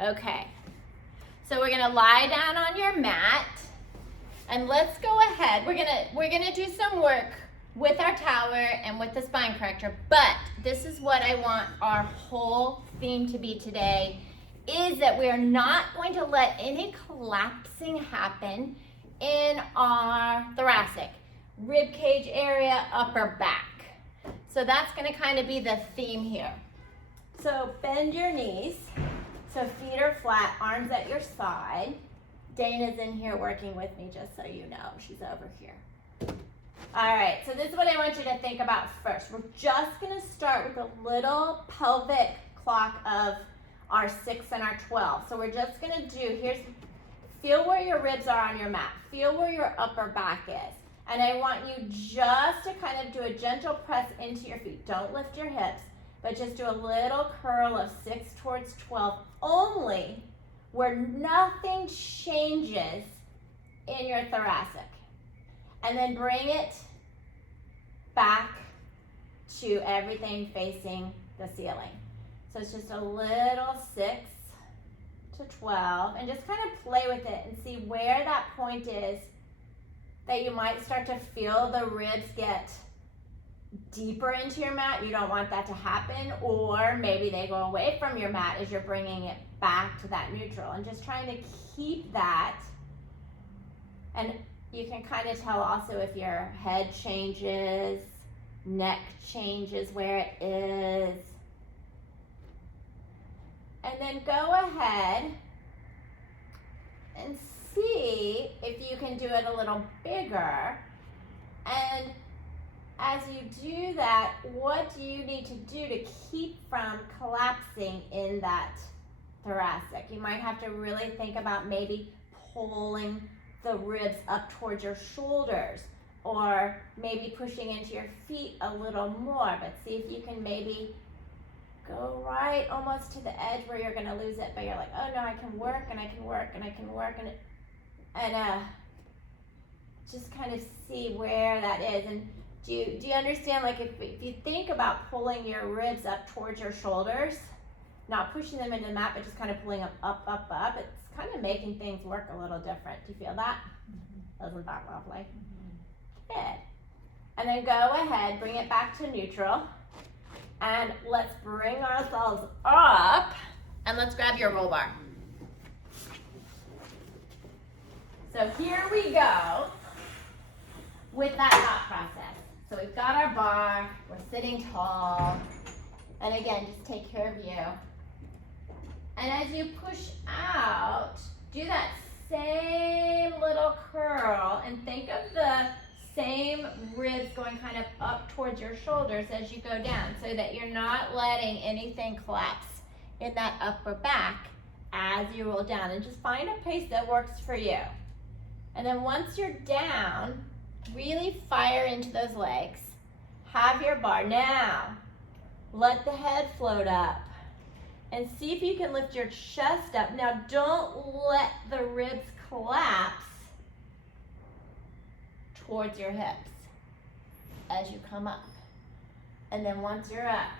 Okay, so we're gonna lie down on your mat, and let's go ahead. We're gonna do some work with our tower and with the spine corrector, but this is what I want our whole theme to be today, is that we are not going to let any collapsing happen in our thoracic, rib cage area, upper back. So that's gonna kind of be the theme here. So bend your knees. So feet are flat, arms at your side. Dana's in here working with me, just so you know. She's over here. All right, so this is what I want you to think about first. We're just gonna start with a little pelvic clock of our 6 and our 12. So we're just gonna feel where your ribs are on your mat. Feel where your upper back is. And I want you just to kind of do a gentle press into your feet. Don't lift your hips, but just do a little curl of 6 towards 12, only where nothing changes in your thoracic. And then bring it back to everything facing the ceiling. So it's just a little 6 to 12, and just kind of play with it and see where that point is that you might start to feel the ribs get deeper into your mat. You don't want that to happen, or maybe they go away from your mat as you're bringing it back to that neutral, and just trying to keep that. And you can kind of tell also if your head changes, neck changes where it is. And then go ahead and see if you can do it a little bigger. And as you do that, what do you need to do to keep from collapsing in that thoracic? You might have to really think about maybe pulling the ribs up towards your shoulders, or maybe pushing into your feet a little more, but see if you can maybe go right almost to the edge where you're going to lose it, but you're like, oh no, I can work and I can work and I can work, and just kind of see where that is. And do you understand, like if you think about pulling your ribs up towards your shoulders, not pushing them into the mat, but just kind of pulling them up, it's kind of making things work a little different. Do you feel that? Isn't that lovely? Good. And then go ahead, bring it back to neutral. And let's bring ourselves up, and let's grab your roll bar. So here we go with that thought process. So we've got our bar, we're sitting tall, and again, just take care of you. And as you push out, do that same little curl, and think of the same ribs going kind of up towards your shoulders as you go down, so that you're not letting anything collapse in that upper back as you roll down. And just find a pace that works for you. And then once you're down, really fire into those legs. Have your bar. Now, let the head float up. And see if you can lift your chest up. Now, don't let the ribs collapse towards your hips as you come up. And then once you're up,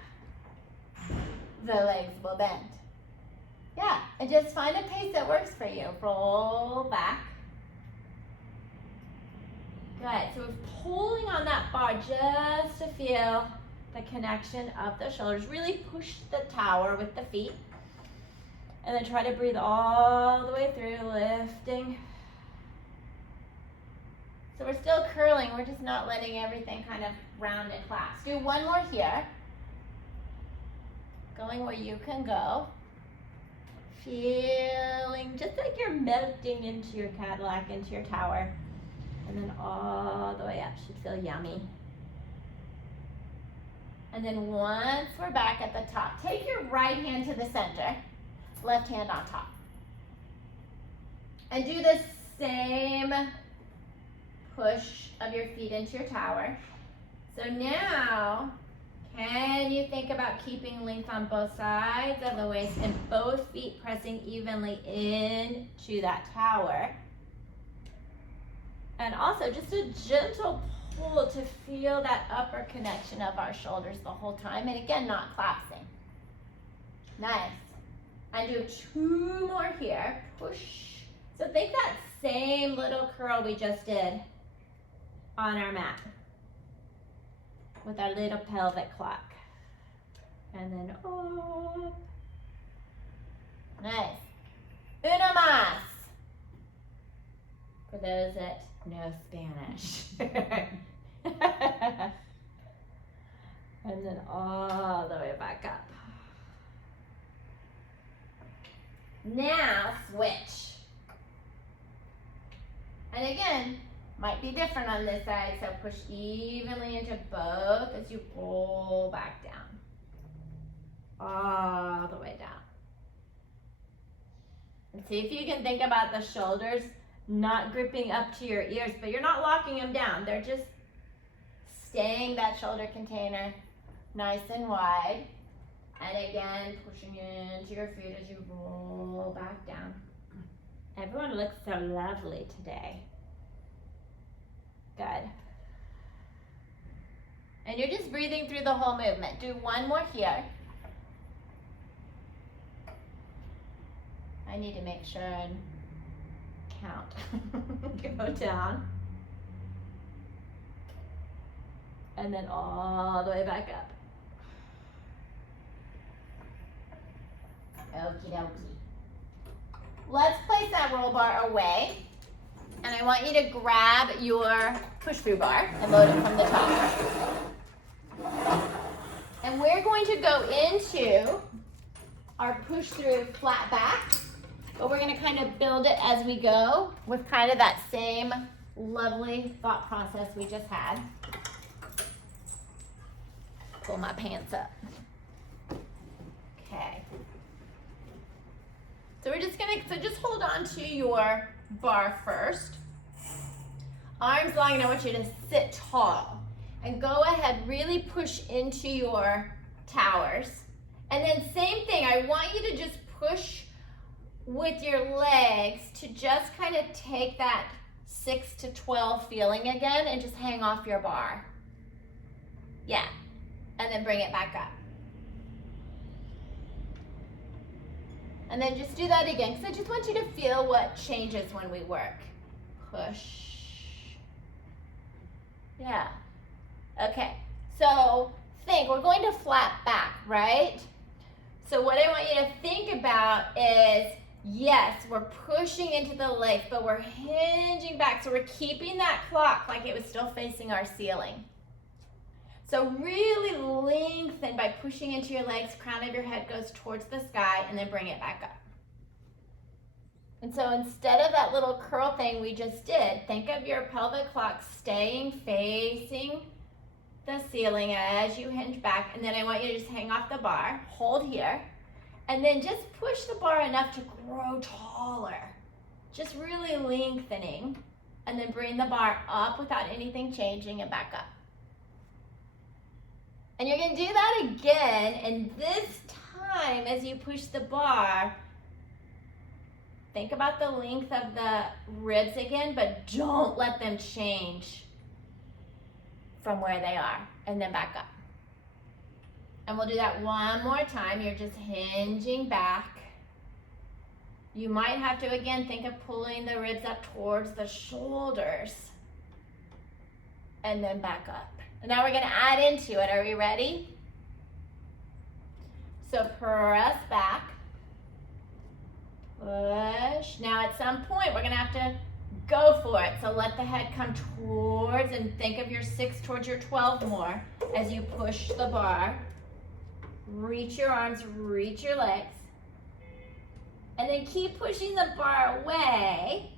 the legs will bend. Yeah, and just find a pace that works for you. Roll back. Good. So we're pulling on that bar just to feel the connection of the shoulders. Really push the tower with the feet. And then try to breathe all the way through, lifting. So we're still curling, we're just not letting everything kind of round and collapse. Do one more here. Going where you can go. Feeling just like you're melting into your Cadillac, into your tower. And then all the way up, should feel yummy. And then once we're back at the top, take your right hand to the center, left hand on top. And do the same push of your feet into your tower. So now, can you think about keeping length on both sides of the waist and both feet pressing evenly into that tower? And also just a gentle pull to feel that upper connection of our shoulders the whole time. And again, not collapsing. Nice. And do 2 more here. Push. So think that same little curl we just did on our mat with our little pelvic clock. And then up. Nice. Una más. For those that know Spanish. And then all the way back up. Now switch. And again, might be different on this side, so push evenly into both as you roll back down. All the way down. And see if you can think about the shoulders not gripping up to your ears, but you're not locking them down. They're just staying that shoulder container nice and wide. And again, pushing into your feet as you roll back down. Everyone looks so lovely today. Good. And you're just breathing through the whole movement. Do 1 more here. I need to make sure and count. Go down. And then all the way back up. Okie dokie. Let's place that roll bar away. And I want you to grab your push-through bar and load it from the top. And we're going to go into our push-through flat back, but we're going to kind of build it as we go with kind of that same lovely thought process we just had. Pull my pants up. Okay. So we're just gonna, just hold on to your bar first. Arms long, and I want you to sit tall. And go ahead, really push into your towers. And then same thing, I want you to just push with your legs to just kind of take that 6 to 12 feeling again and just hang off your bar. Yeah, and then bring it back up. And then just do that again, because I just want you to feel what changes when we work. Push. Yeah. Okay, so think, we're going to flat back, right? So what I want you to think about is, yes, we're pushing into the legs, but we're hinging back. So we're keeping that clock like it was still facing our ceiling. So really lengthen by pushing into your legs, crown of your head goes towards the sky, and then bring it back up. And so instead of that little curl thing we just did, think of your pelvic clock staying facing the ceiling as you hinge back, and then I want you to just hang off the bar, hold here, and then just push the bar enough to grow taller. Just really lengthening, and then bring the bar up without anything changing and back up. And you're gonna do that again, and this time as you push the bar, think about the length of the ribs again, but don't let them change from where they are, and then back up. And we'll do that one more time. You're just hinging back. You might have to, again, think of pulling the ribs up towards the shoulders, and then back up. And now we're gonna add into it. Are we ready? So press back, push. Now at some point, we're gonna have to go for it. So let the head come towards, and think of your 6 towards your 12 more as you push the bar. Reach your arms, reach your legs. And then keep pushing the bar away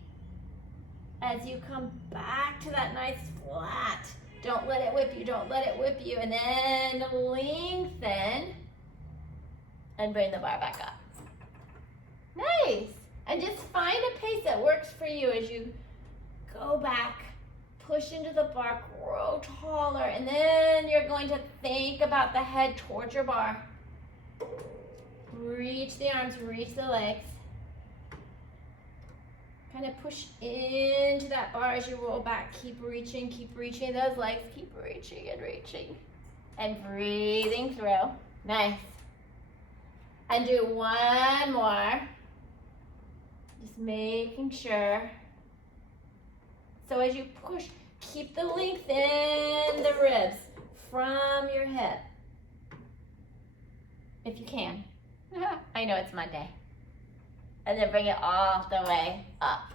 as you come back to that nice flat. Don't let it whip you, don't let it whip you. And then lengthen and bring the bar back up. Nice. And just find a pace that works for you as you go back, push into the bar, grow taller, and then you're going to think about the head towards your bar. Reach the arms, reach the legs. Kind of push into that bar as you roll back. Keep reaching those legs. Keep reaching and reaching. And breathing through. Nice. And do one more. Just making sure. So as you push, keep the length in the ribs from your hip. If you can. I know it's Monday. And then bring it all the way up.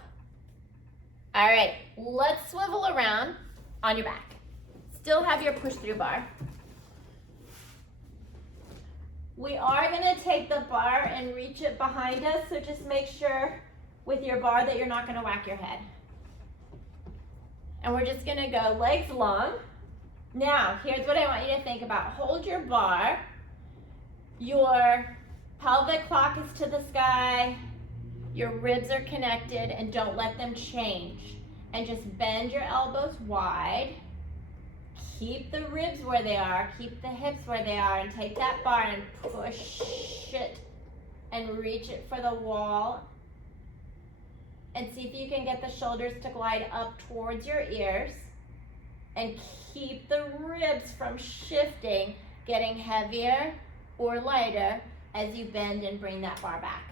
All right, let's swivel around on your back. Still have your push through bar. We are gonna take the bar and reach it behind us, so just make sure with your bar that you're not gonna whack your head. And we're just gonna go legs long. Now, here's what I want you to think about. Hold your bar. Your pelvic clock is to the sky. Your ribs are connected, and don't let them change. And just bend your elbows wide. Keep the ribs where they are, keep the hips where they are, and take that bar and push it and reach it for the wall. And see if you can get the shoulders to glide up towards your ears. And keep the ribs from shifting, getting heavier or lighter as you bend and bring that bar back.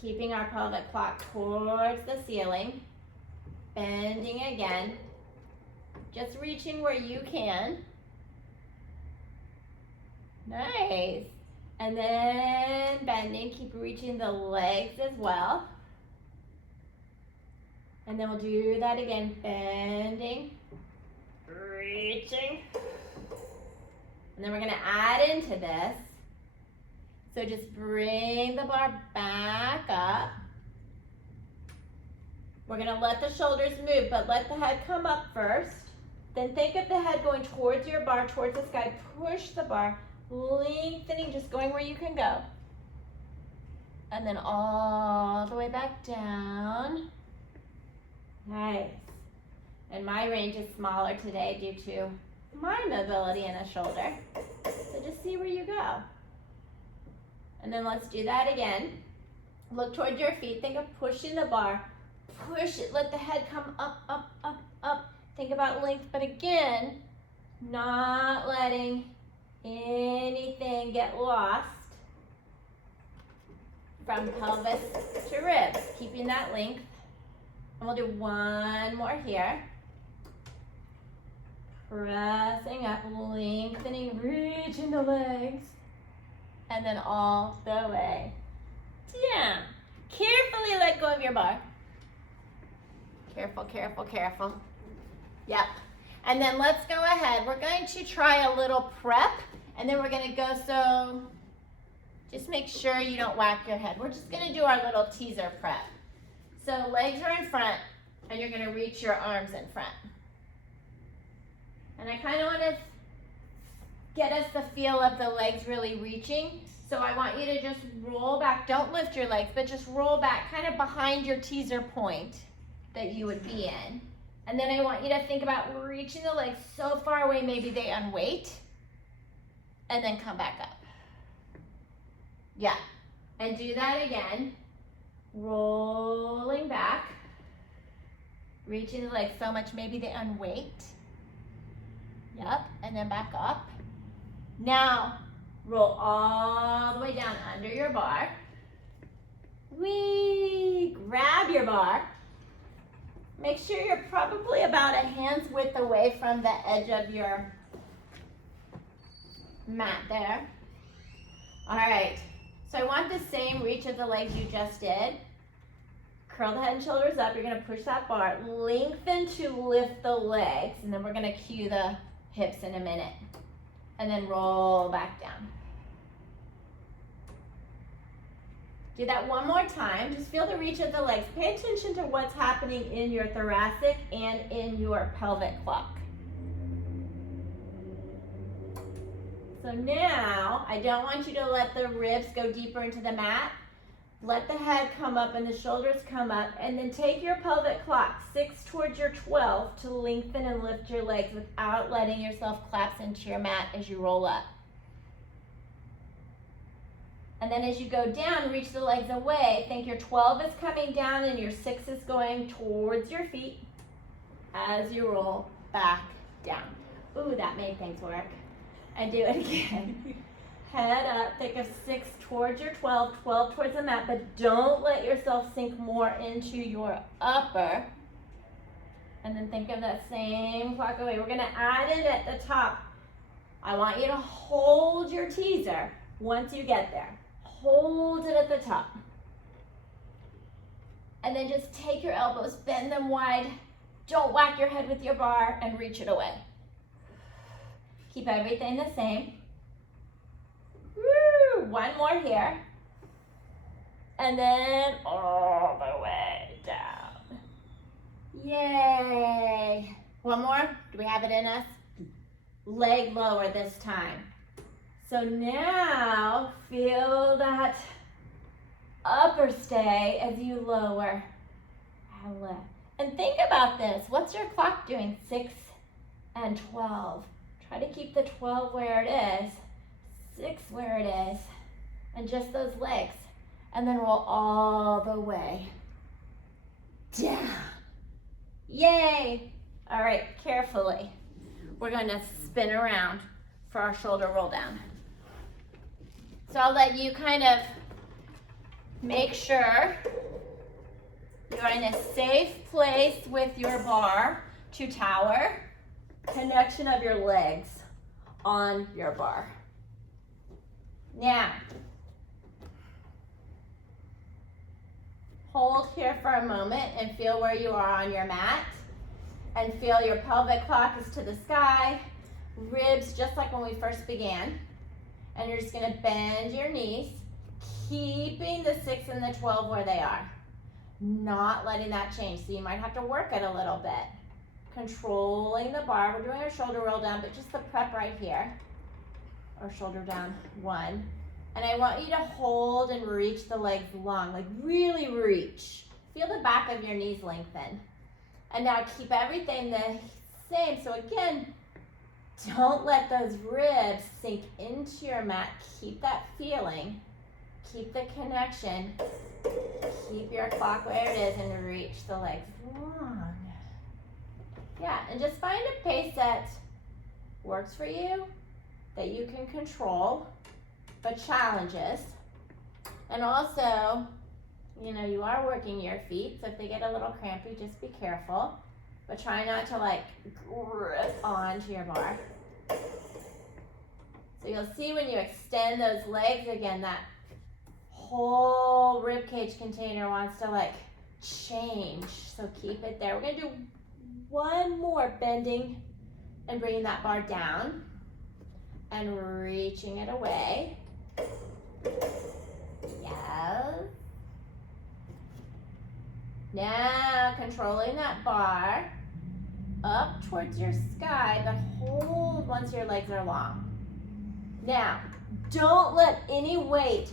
Keeping our pelvic clock towards the ceiling, bending again, just reaching where you can. Nice. And then bending, keep reaching the legs as well. And then we'll do that again, bending, reaching. And then we're gonna add into this. So just bring the bar back up. We're gonna let the shoulders move, but let the head come up first. Then think of the head going towards your bar, towards the sky. Push the bar, lengthening, just going where you can go. And then all the way back down. Nice. And my range is smaller today due to my mobility in the shoulder. So just see where you go. And then let's do that again. Look toward your feet. Think of pushing the bar. Push it. Let the head come up, up, up, up. Think about length, but again, not letting anything get lost from pelvis to ribs. Keeping that length. And we'll do one more here. Pressing up, lengthening, reaching the legs. And then all the way down. Carefully let go of your bar. Careful, careful, careful. Yep. And then let's go ahead. We're going to try a little prep, and then we're going to go, so just make sure you don't whack your head. We're just going to do our little teaser prep. So legs are in front, and you're going to reach your arms in front. And I kind of want to get us the feel of the legs really reaching. So I want you to just roll back. Don't lift your legs, but just roll back kind of behind your teaser point that you would be in. And then I want you to think about reaching the legs so far away, maybe they unweight, and then come back up. Yeah, and do that again. Rolling back, reaching the legs so much, maybe they unweight. Yep, and then back up. Now, roll all the way down under your bar. Whee! Grab your bar. Make sure you're probably about a hand's width away from the edge of your mat there. All right, so I want the same reach of the legs you just did. Curl the head and shoulders up. You're gonna push that bar. Lengthen to lift the legs, and then we're gonna cue the hips in a minute. And then roll back down. Do that one more time. Just feel the reach of the legs. Pay attention to what's happening in your thoracic and in your pelvic clock. So now, I don't want you to let the ribs go deeper into the mat. Let the head come up and the shoulders come up, and then take your pelvic clock 6 towards your 12 to lengthen and lift your legs without letting yourself collapse into your mat as you roll up. And then as you go down, reach the legs away. Think your 12 is coming down and your 6 is going towards your feet as you roll back down. Ooh, that made things work. And do it again. head up, think of 6 towards your 12, 12 towards the mat, but don't let yourself sink more into your upper. And then think of that same clock away. We're gonna add in at the top. I want you to hold your teaser once you get there. Hold it at the top. And then just take your elbows, bend them wide. Don't whack your head with your bar and reach it away. Keep everything the same. Woo! One more here. And then all the way down. Yay! One more. Do we have it in us? Leg lower this time. So now feel that upper stay as you lower and lift. And think about this. What's your clock doing? 6 and 12. Try to keep the 12 where it is, 6 where it is, and just those legs. And then roll all the way down. Yay! All right, carefully. We're going to spin around for our shoulder roll down. So I'll let you kind of make sure you're in a safe place with your bar to tower. Connection of your legs on your bar. Now, hold here for a moment and feel where you are on your mat. And feel your pelvic clock is to the sky, ribs just like when we first began. And you're just gonna bend your knees, keeping the 6 and the 12 where they are. Not letting that change, so you might have to work it a little bit. Controlling the bar, we're doing our shoulder roll down, but just the prep right here. Or shoulder down, 1. And I want you to hold and reach the legs long, like really reach. Feel the back of your knees lengthen. And now keep everything the same. So again, don't let those ribs sink into your mat. Keep that feeling. Keep the connection. Keep your clock where it is and reach the legs long. Yeah, and just find a pace that works for you, that you can control, but challenges. And also, you know, you are working your feet, so if they get a little crampy, just be careful. But try not to like grip onto your bar. So you'll see when you extend those legs again, that whole rib cage container wants to like change. So keep it there. We're gonna do one more bending and bringing that bar down and reaching it away. Yes. Now controlling that bar up towards your sky, but hold once your legs are long. Now, don't let any weight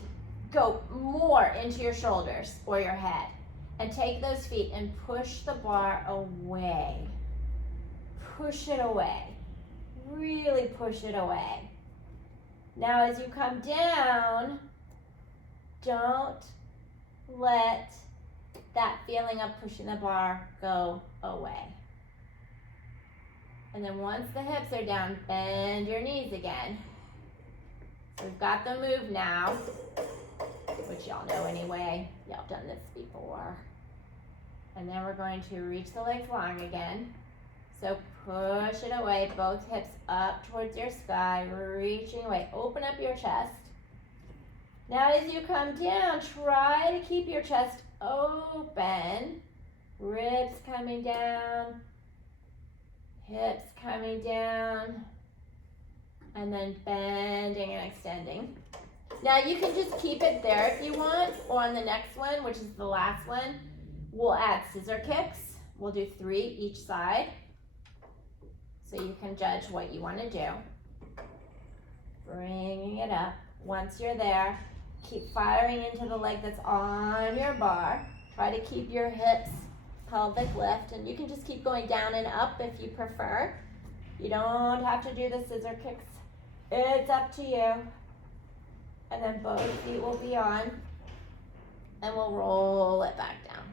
go more into your shoulders or your head. And take those feet and push the bar away. Push it away. Really push it away. Now as you come down, don't let that feeling of pushing the bar go away. And then once the hips are down, bend your knees again. So we've got the move now, which y'all know anyway. Y'all done this before. And then we're going to reach the legs long again. So push it away, both hips up towards your sky, reaching away. Open up your chest. Now as you come down, try to keep your chest open. Ribs coming down, hips coming down, and then bending and extending. Now you can just keep it there if you want, or on the next one, which is the last one, we'll add scissor kicks. We'll do 3 each side. So you can judge what you want to do. Bringing it up. Once you're there, keep firing into the leg that's on your bar. Try to keep your hips pelvic lift, and you can just keep going down and up if you prefer. You don't have to do the scissor kicks. It's up to you. And then both feet will be on, and we'll roll it back down.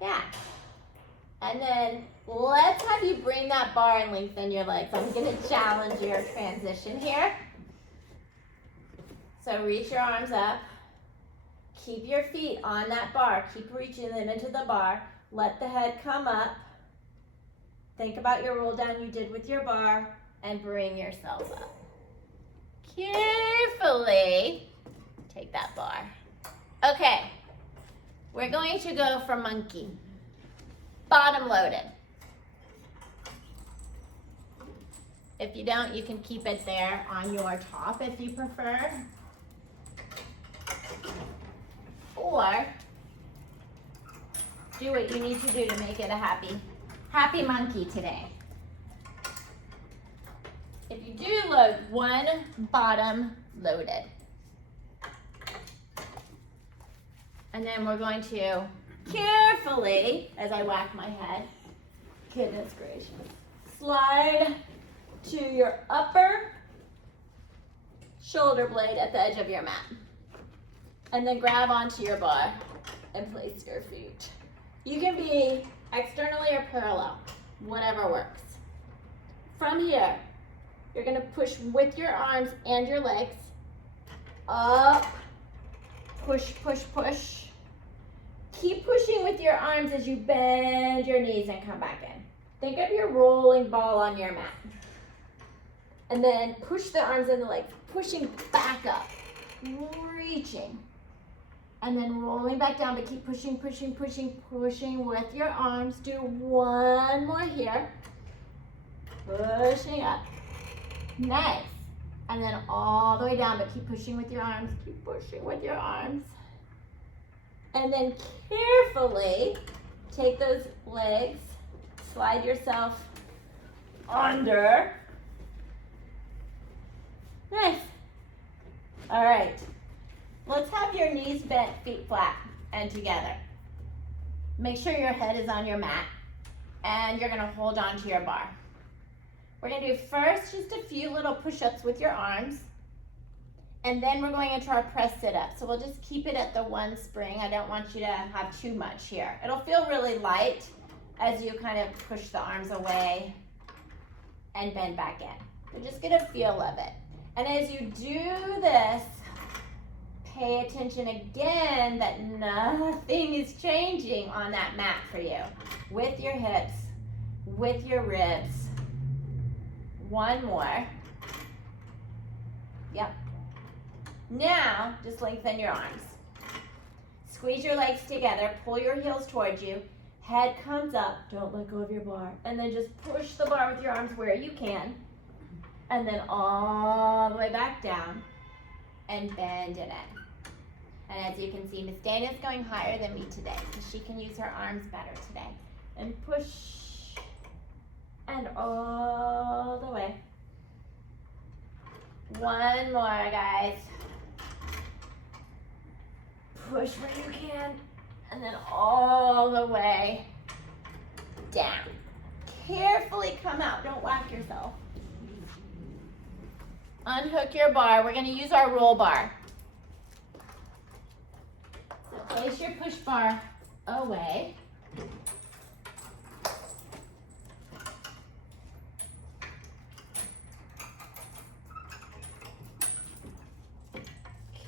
Yeah. And then let's have you bring that bar and lengthen your legs. I'm gonna challenge your transition here. So reach your arms up. Keep your feet on that bar. Keep reaching them into the bar. Let the head come up. Think about your roll down you did with your bar and bring yourself up. Carefully take that bar. Okay, we're going to go for monkey. Bottom loaded. If you don't, you can keep it there on your top if you prefer. Or do what you need to do to make it a happy monkey today. If you do load, one bottom loaded. And then we're going to carefully, as I whack my head, goodness gracious, slide to your upper shoulder blade at the edge of your mat. And then grab onto your bar and place your feet. You can be externally or parallel, whatever works. From here, you're gonna push with your arms and your legs, up, push, push, push. Keep pushing with your arms as you bend your knees and come back in. Think of your rolling ball on your mat. And then push the arms and the legs, pushing back up, reaching. And then rolling back down, but keep pushing, pushing, pushing, pushing with your arms. Do one more here. Pushing up. Nice. And then all the way down, but keep pushing with your arms. Keep pushing with your arms. And then carefully take those legs, slide yourself under. Nice. All right. Let's have your knees bent, feet flat, and together. Make sure your head is on your mat, and you're gonna hold on to your bar. We're gonna do first just a few little push-ups with your arms, and then we're going into our press sit-up. So we'll just keep it at the one spring. I don't want you to have too much here. It'll feel really light as you kind of push the arms away and bend back in. So just get a feel of it. And as you do this, pay attention again that nothing is changing on that mat for you. With your hips, with your ribs. One more. Yep. Now, just lengthen your arms. Squeeze your legs together, pull your heels towards you. Head comes up, don't let go of your bar. And then just push the bar with your arms where you can. And then all the way back down and bend it in. And as you can see, Miss Dana's going higher than me today, so she can use her arms better today. And push, and all the way. One more, guys. Push where you can, and then all the way down. Carefully come out, don't whack yourself. Unhook your bar. We're gonna use our roll bar. So place your push bar away.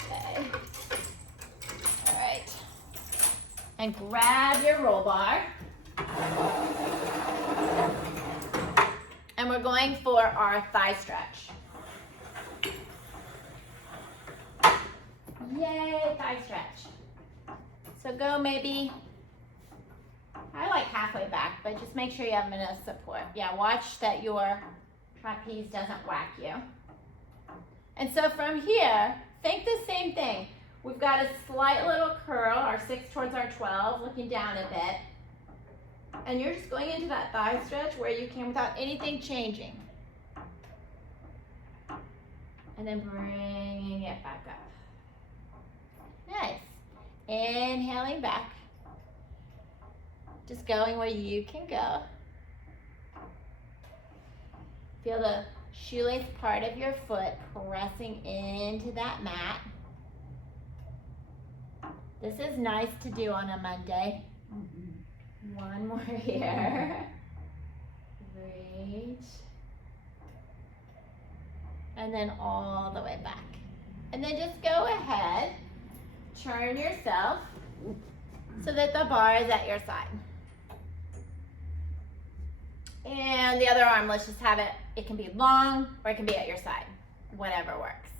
Okay. All right. And grab your roll bar. And we're going for our thigh stretch. Yay, thigh stretch. So go maybe, I like halfway back, but just make sure you have enough support. Yeah, watch that your trapeze doesn't whack you. And so from here, think the same thing. We've got a slight little curl, our 6 towards our 12, looking down a bit. And you're just going into that thigh stretch where you can without anything changing. And then bringing it back up. Nice. Inhaling back. Just going where you can go. Feel the shoelace part of your foot pressing into that mat. This is nice to do on a Monday. One more here. Reach. And then all the way back. And then just go ahead, turn yourself so that the bar is at your side. And the other arm, let's just have it, it can be long or it can be at your side, whatever works.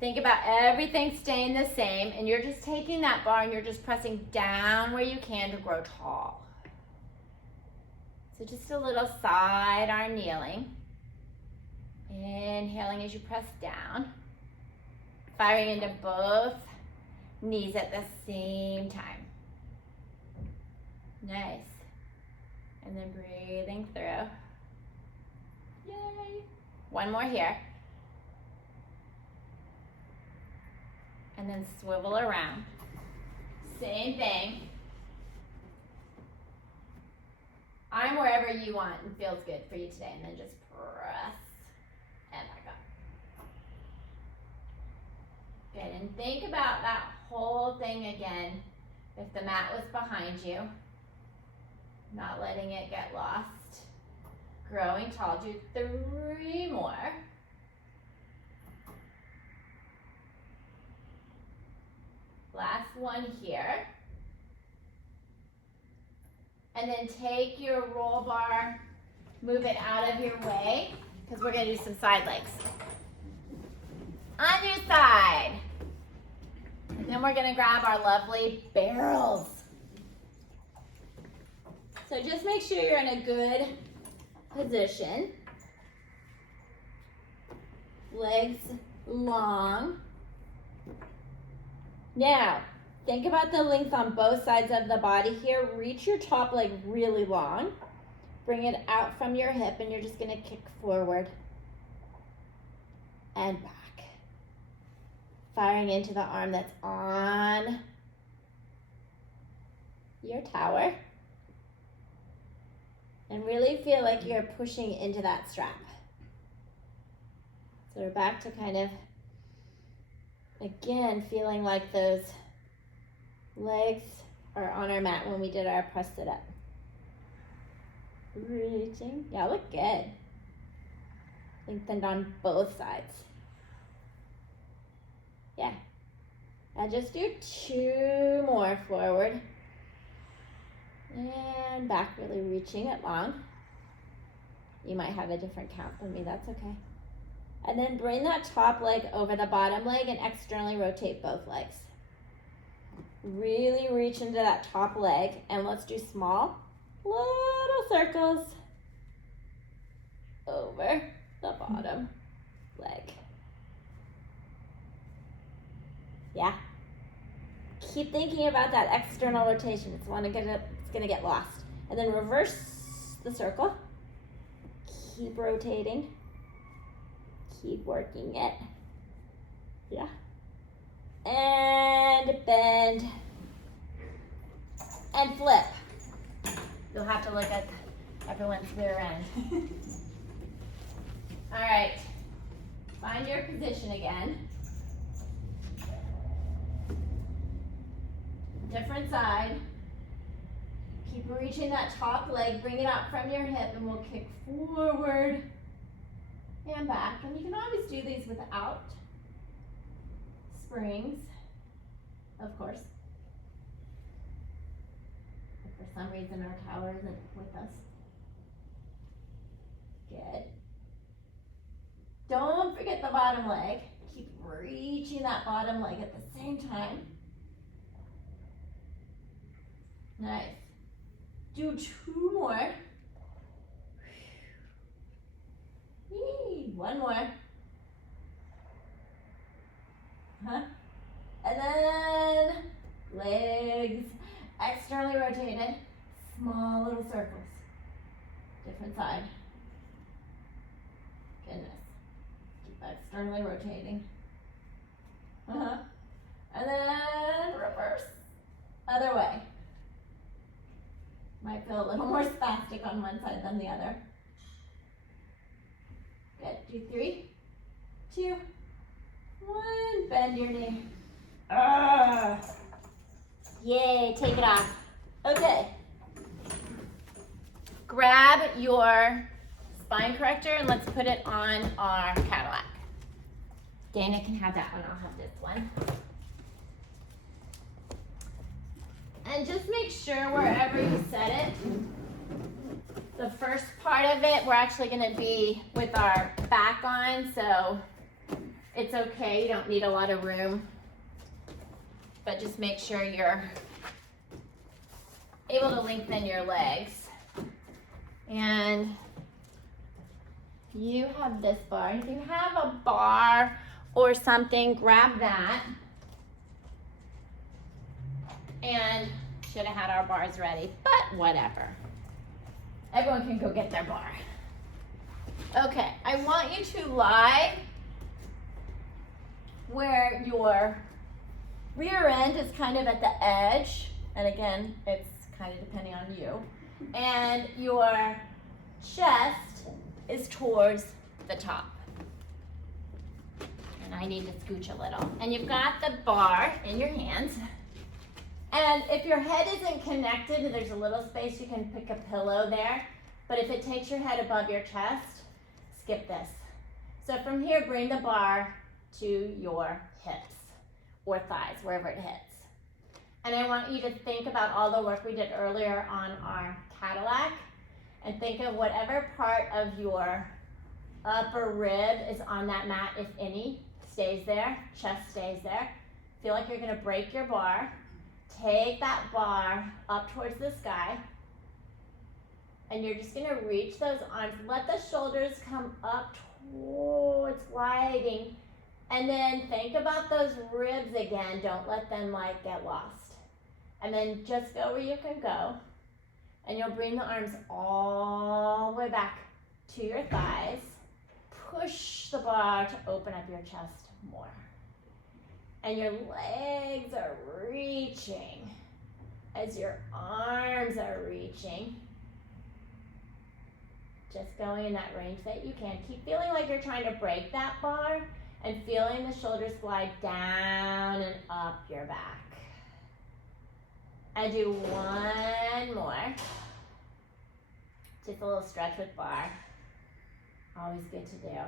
Think about everything staying the same, and you're just taking that bar and you're just pressing down where you can to grow tall. So just a little side arm kneeling. Inhaling as you press down. Firing into both knees at the same time. Nice. And then breathing through. Yay. One more here. And then swivel around. Same thing. Arm wherever you want and feels good for you today. And then just press and back up. Good. And think about that whole thing again. If the mat was behind you, not letting it get lost. Growing tall. Do 3 more. Last one here. And then take your roll bar, move it out of your way, because we're going to do some side legs. On your side. And then we're going to grab our lovely barrels. So just make sure you're in a good position. Legs long. Now, think about the length on both sides of the body here. Reach your top leg really long. Bring it out from your hip, and you're just going to kick forward and back. Firing into the arm that's on your tower. And really feel like you're pushing into that strap. So we're back to kind of, again, feeling like those legs are on our mat when we did our press sit up. Reaching. Yeah, look good. Lengthened on both sides. Yeah. And just do 2 more forward. And back, really reaching it long. You might have a different count than me, that's okay. And then bring that top leg over the bottom leg and externally rotate both legs. Really reach into that top leg, and let's do small little circles over the bottom leg. Yeah. Keep thinking about that external rotation. It's going to get lost. And then reverse the circle. Keep rotating. Keep working it. Yeah. And bend. And flip. You'll have to look at everyone's rear end. All right. Find your position again. Different side. Keep reaching that top leg. Bring it out from your hip, and we'll kick forward and back. And you can always do these without springs, of course. If for some reason our tower isn't with us. Good. Don't forget the bottom leg. Keep reaching that bottom leg at the same time. Nice. Do 2 more. One more. And then legs externally rotated. Small little circles. Different side. Goodness. Keep externally rotating. And then reverse. Other way. Might feel a little more spastic on one side than the other. Good. Do 3, 2, 1. Bend your knee. Yay, take it off. Okay. Grab your spine corrector and let's put it on our Cadillac. Dana can have that one, I'll have this one. And just make sure wherever you set it, the first part of it, we're actually gonna be with our back on, so it's okay, you don't need a lot of room. But just make sure you're able to lengthen your legs. And you have this bar. If you have a bar or something, grab that. And should have had our bars ready, but whatever. Everyone can go get their bar. Okay, I want you to lie where your rear end is kind of at the edge, and again, it's kind of depending on you, and your chest is towards the top. And I need to scooch a little. And you've got the bar in your hands. And if your head isn't connected, there's a little space, you can pick a pillow there. But if it takes your head above your chest, skip this. So from here, bring the bar to your hips or thighs, wherever it hits. And I want you to think about all the work we did earlier on our Cadillac, and think of whatever part of your upper rib is on that mat, if any, stays there, chest stays there. Feel like you're gonna break your bar. Take that bar up towards the sky, and you're just gonna reach those arms. Let the shoulders come up towards gliding, and then think about those ribs again. Don't let them like get lost. And then just go where you can go, and you'll bring the arms all the way back to your thighs. Push the bar to open up your chest more. And your legs are reaching as your arms are reaching. Just going in that range that you can. Keep feeling like you're trying to break that bar and feeling the shoulders glide down and up your back. And do one more. Just a little stretch with bar. Always good to do.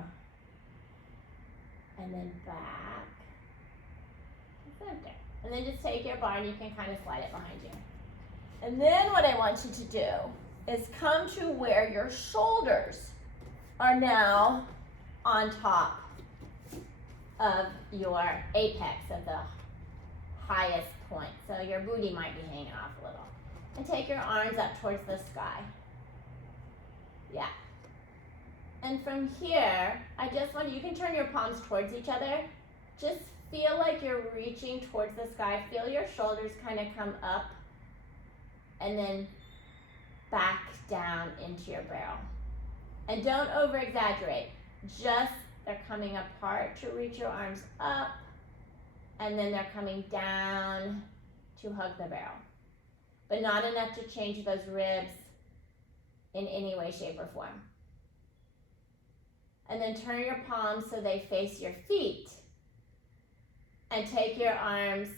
And then back. Center. And then just take your bar and you can kind of slide it behind you. And then what I want you to do is come to where your shoulders are now on top of your apex of the highest point. So your booty might be hanging off a little. And take your arms up towards the sky. Yeah. And from here, I just want you can turn your palms towards each other. Just feel like you're reaching towards the sky. Feel your shoulders kind of come up and then back down into your barrel. And don't over exaggerate. Just they're coming apart to reach your arms up, and then they're coming down to hug the barrel. But not enough to change those ribs in any way, shape, or form. And then turn your palms so they face your feet. And take your arms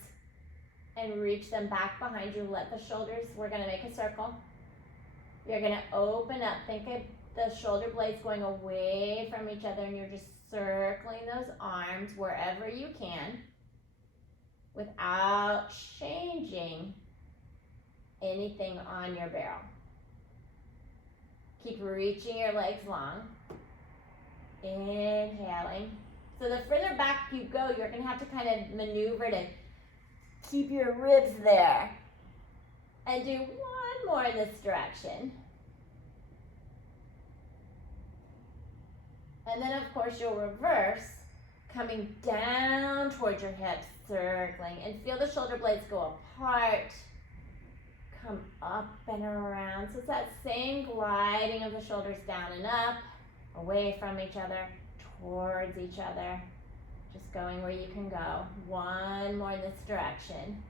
and reach them back behind you. Let the shoulders, we're gonna make a circle. You're gonna open up. Think of the shoulder blades going away from each other, and you're just circling those arms wherever you can without changing anything on your barrel. Keep reaching your legs long. Inhaling. So the further back you go, you're going to have to kind of maneuver to keep your ribs there. And do one more in this direction. And then, of course, you'll reverse, coming down towards your hips, circling. And feel the shoulder blades go apart. Come up and around. So it's that same gliding of the shoulders down and up, away from each other, towards each other, just going where you can go. One more in this direction.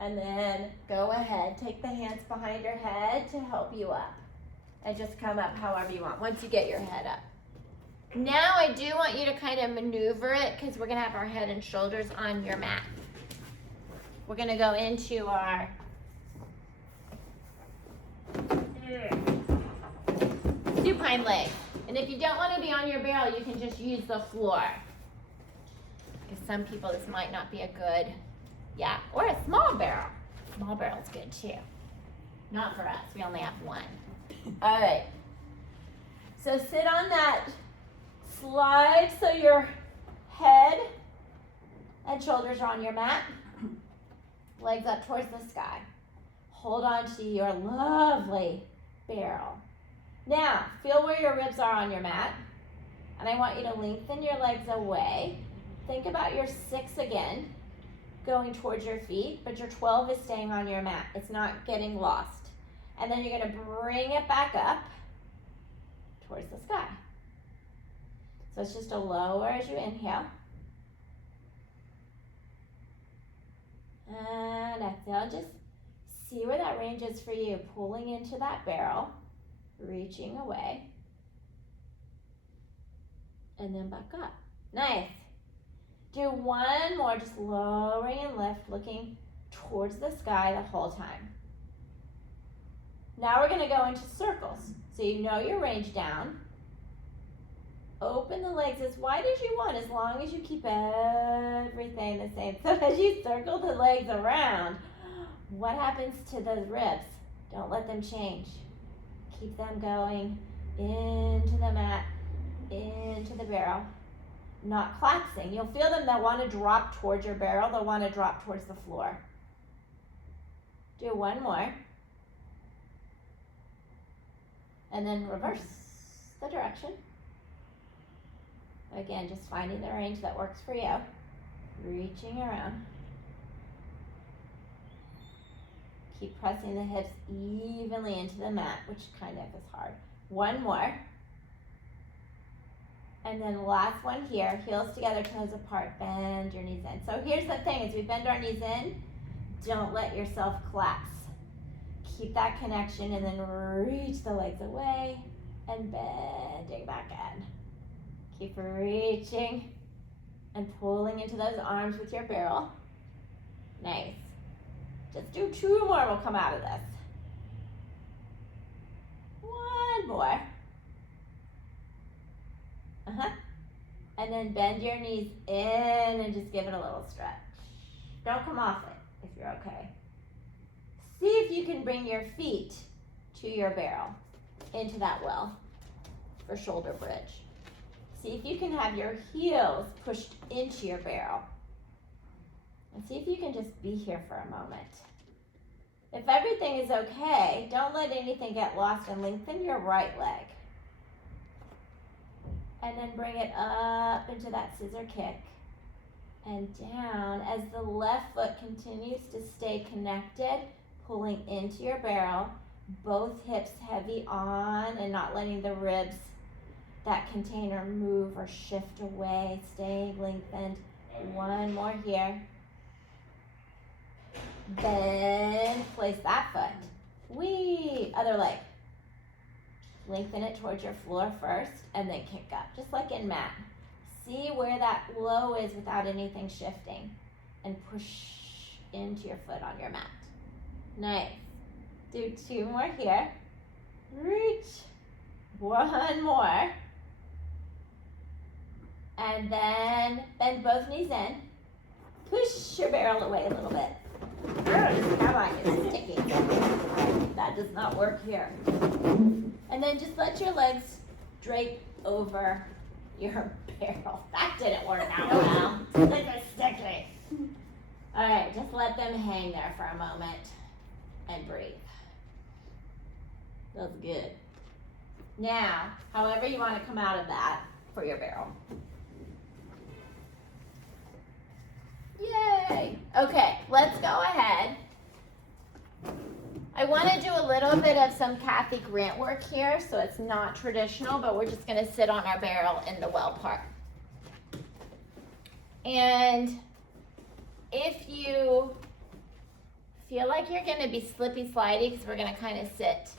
And then go ahead, take the hands behind your head to help you up. And just come up however you want, once you get your head up. Now I do want you to kind of maneuver it, because we're gonna have our head and shoulders on your mat. We're gonna go into our supine leg. And if you don't want to be on your barrel, you can just use the floor. Because some people, this might not be a good, yeah, or a small barrel. Small barrel's good too. Not for us, we only have one. All right, so sit on that slide so your head and shoulders are on your mat. Legs up towards the sky. Hold on to your lovely barrel. Now, feel where your ribs are on your mat. And I want you to lengthen your legs away. Think about your 6 again, going towards your feet, but your 12 is staying on your mat. It's not getting lost. And then you're gonna bring it back up towards the sky. So it's just a lower as you inhale. And exhale, just see where that range is for you, pulling into that barrel, reaching away, and then back up. Nice. Do one more, just lowering and lift, looking towards the sky the whole time. Now we're gonna go into circles. So you know your range down. Open the legs as wide as you want, as long as you keep everything the same. So as you circle the legs around, what happens to the ribs? Don't let them change. Keep them going into the mat, into the barrel, not collapsing. You'll feel them, they'll want to drop towards your barrel, they'll want to drop towards the floor. Do one more. And then reverse the direction. Again, just finding the range that works for you. Reaching around. Keep pressing the hips evenly into the mat, which kind of is hard. One more. And then last one here, heels together, toes apart, bend your knees in. So here's the thing, as we bend our knees in, don't let yourself collapse. Keep that connection and then reach the legs away and bending back in. Keep reaching and pulling into those arms with your barrel. Nice. Just do 2 more, we'll come out of this. 1 more. And then bend your knees in and just give it a little stretch. Don't come off it if you're okay. See if you can bring your feet to your barrel, into that well for shoulder bridge. See if you can have your heels pushed into your barrel. And see if you can just be here for a moment. If everything is okay, don't let anything get lost and lengthen your right leg. And then bring it up into that scissor kick and down as the left foot continues to stay connected, pulling into your barrel, both hips heavy on and not letting the ribs, that container, move or shift away, staying lengthened. 1 more here. Bend, place that foot. Whee, other leg. Lengthen it towards your floor first and then kick up, just like in mat. See where that low is without anything shifting and push into your foot on your mat. Nice. Do 2 more here. Reach. 1 more. And then bend both knees in. Push your barrel away a little bit. Come on, it's sticky. That does not work here. And then just let your legs drape over your barrel. That didn't work out well. This is sticky. All right, just let them hang there for a moment and breathe. That's good. Now, however you want to come out of that for your barrel. Yay! Okay, let's go ahead. I want to do a little bit of some Kathy Grant work here, so it's not traditional, but we're just going to sit on our barrel in the well part. And if you feel like you're going to be slippy slidey, because we're going to kind of sit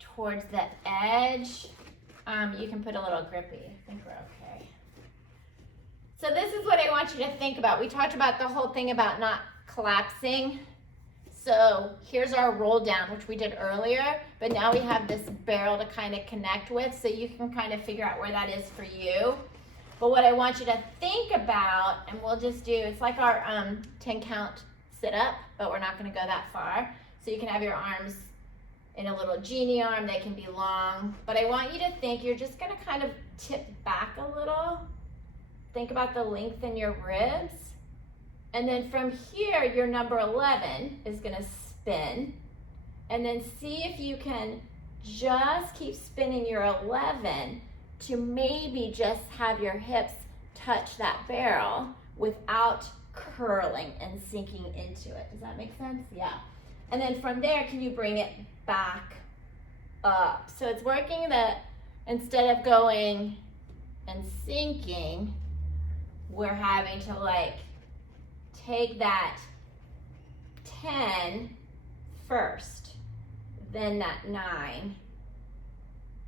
towards the edge, you can put a little grippy. I think we're okay. So this is what I want you to think about. We talked about the whole thing about not collapsing. So here's our roll down, which we did earlier, but now we have this barrel to kind of connect with, so you can kind of figure out where that is for you. But what I want you to think about, and we'll just do, it's like our 10 count sit up, but we're not going to go that far. So you can have your arms in a little genie arm, they can be long, but I want you to think you're just going to kind of tip back a little. Think about the length in your ribs. And then from here, your number 11 is going to spin. And then see if you can just keep spinning your 11 to maybe just have your hips touch that barrel without curling and sinking into it. Does that make sense? Yeah. And then from there, can you bring it back up? So it's working that instead of going and sinking, we're having to like take that 10 first, then that 9,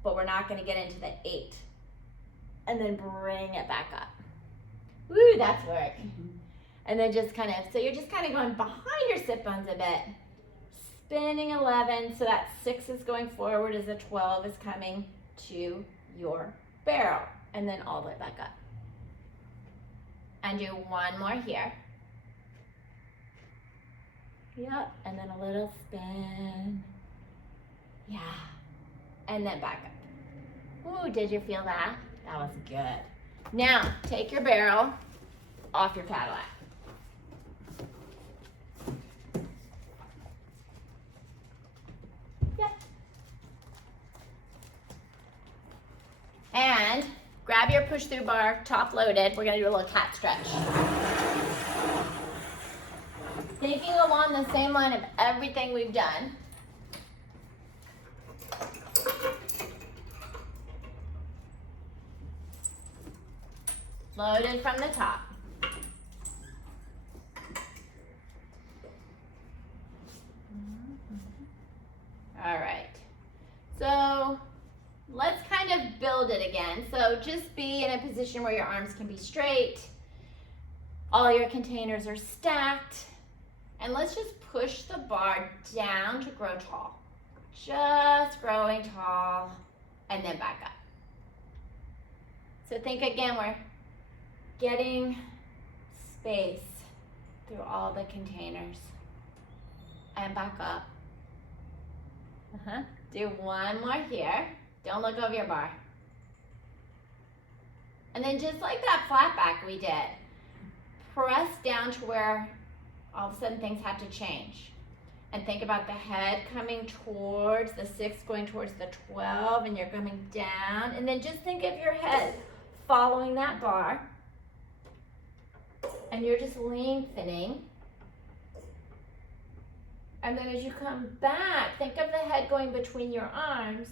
but we're not going to get into the 8, and then bring it back up. Woo, that's work. And then just kind of, so you're just kind of going behind your sit bones a bit, spinning 11, so that 6 is going forward as the 12 is coming to your barrel, and then all the way back up. And do one more here. Yep, and then a little spin. Yeah, and then back up. Ooh, did you feel that? That was good. Now, take your barrel off your Cadillac. Yep. And grab your push-through bar, top loaded. We're gonna do a little cat stretch. Thinking along the same line of everything we've done. Loaded from the top. All right. So let's kind of build it again. So just be in a position where your arms can be straight. All your containers are stacked. And let's just push the bar down to grow tall. Just growing tall, and then back up. So think again, we're getting space through all the containers. And back up. Do one more here. Don't look over your bar. And then just like that flat back we did, press down to where all of a sudden things have to change. And think about the head coming towards the 6, going towards the 12, and you're coming down. And then just think of your head following that bar. And you're just lengthening. And then as you come back, think of the head going between your arms,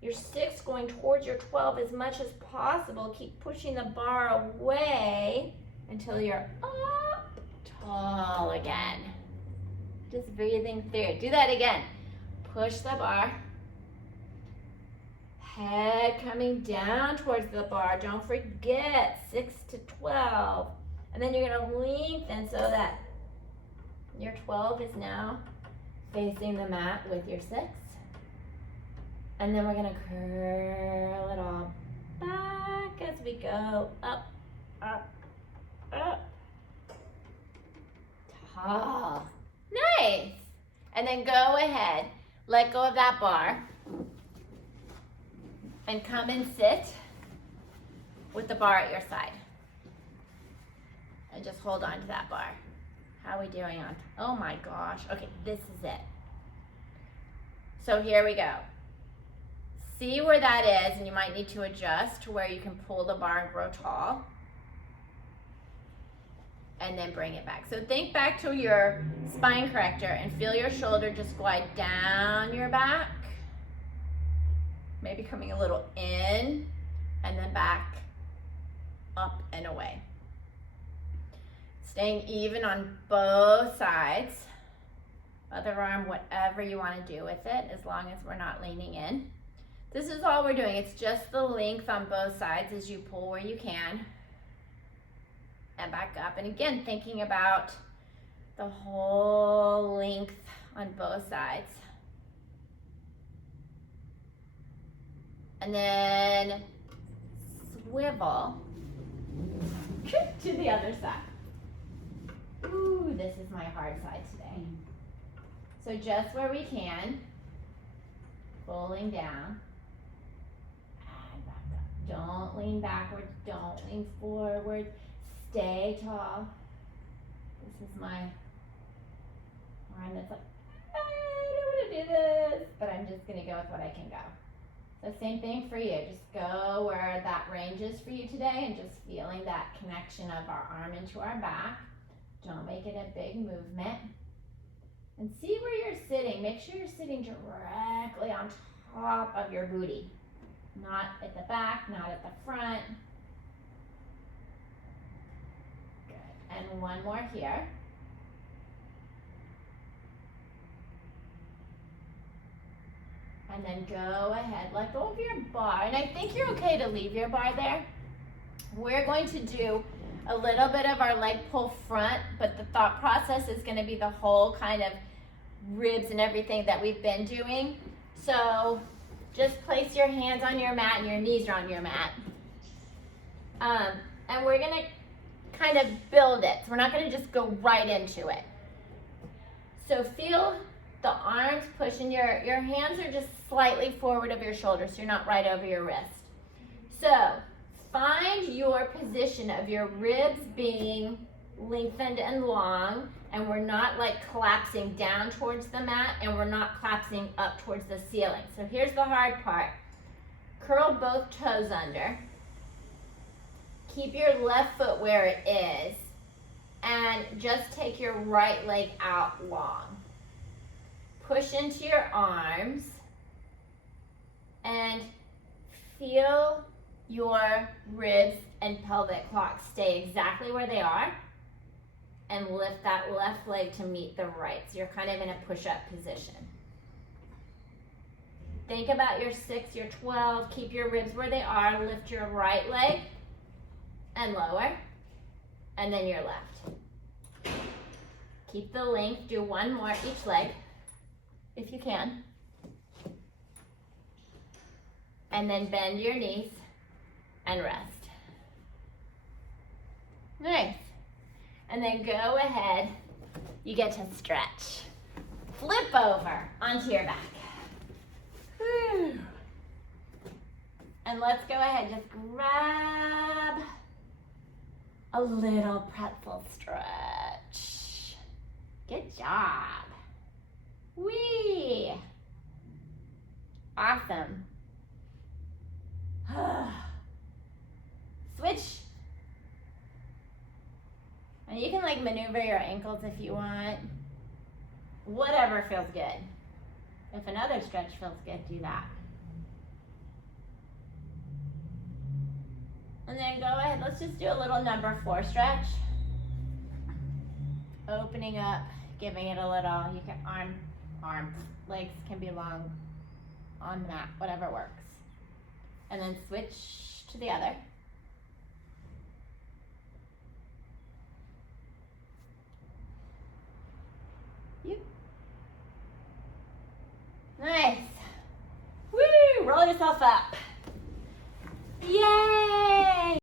your 6 going towards your 12 as much as possible. Keep pushing the bar away until you're up tall again. Just breathing through. Do that again. Push the bar. Head coming down towards the bar. Don't forget, 6 to 12. And then you're going to lengthen so that your 12 is now facing the mat with your 6. And then we're going to curl it all back as we go up, up, up. Tall. Nice. And then go ahead, let go of that bar, and come and sit with the bar at your side. And just hold on to that bar. How are we doing on? Oh my gosh. Okay, this is it. So here we go. See where that is, and you might need to adjust to where you can pull the bar and grow tall. And then bring it back. So think back to your spine corrector and feel your shoulder just glide down your back. Maybe coming a little in and then back, up and away. Staying even on both sides. Other arm, whatever you want to do with it, as long as we're not leaning in. This is all we're doing. It's just the length on both sides as you pull where you can. And back up. And again, thinking about the whole length on both sides. And then swivel to the other side. Ooh, this is my hard side today. So just where we can, pulling down, and back up. Don't lean backwards, don't lean forward, stay tall. This is my arm that's like, I don't want to do this, but I'm just gonna go with what I can go. So same thing for you, just go where that range is for you today and just feeling that connection of our arm into our back. Don't make it a big movement. And see where you're sitting. Make sure you're sitting directly on top of your booty. Not at the back, not at the front. Good. And one more here. And then go ahead, let go of your bar. And I think you're okay to leave your bar there. We're going to do a little bit of our leg pull front, but the thought process is going to be the whole kind of ribs and everything that we've been doing. So just place your hands on your mat and your knees are on your mat. And we're going to kind of build it. So we're not going to just go right into it. So feel the arms pushing, your hands are just slightly forward of your shoulders, so you're not right over your wrist. So find your position of your ribs being lengthened and long, and we're not like collapsing down towards the mat, and we're not collapsing up towards the ceiling. So here's the hard part. Curl both toes under. Keep your left foot where it is, and just take your right leg out long. Push into your arms and feel your ribs and pelvic clock stay exactly where they are, and lift that left leg to meet the right. So you're kind of in a push-up position. Think about your 6, your 12, keep your ribs where they are, lift your right leg and lower, and then your left. Keep the length, do one more each leg, if you can. And then bend your knees and rest. Nice. And then go ahead, you get to stretch. Flip over onto your back. Whew. And let's go ahead, just grab a little pretzel stretch. Good job. Whee! Awesome. Switch. And you can like maneuver your ankles if you want. Whatever feels good. If another stretch feels good, do that. And then go ahead, let's just do a little number 4 stretch. Opening up, giving it a little, you can arm, legs can be long on the mat, whatever works. And then switch to the other. Nice. Woo! Roll yourself up.